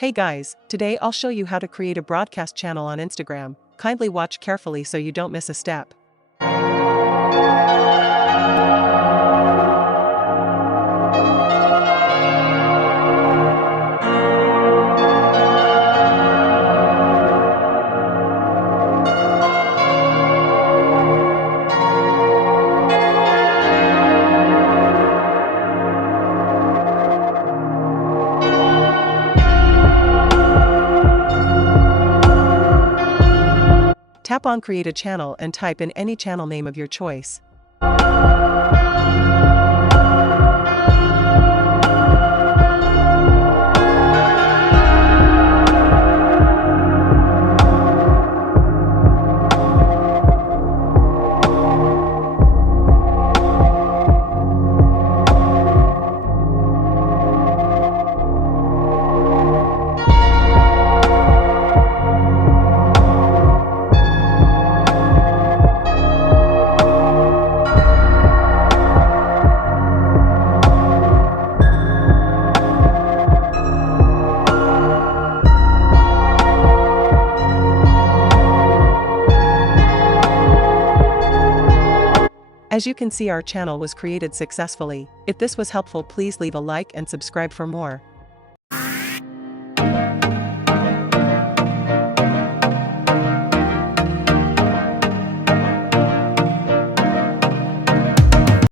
Hey guys, today I'll show you how to create a broadcast channel on Instagram. Kindly watch carefully so you don't miss a step. Tap on Create a Channel and type in any channel name of your choice. As you can see, our channel was created successfully. If this was helpful, please leave a like and subscribe for more.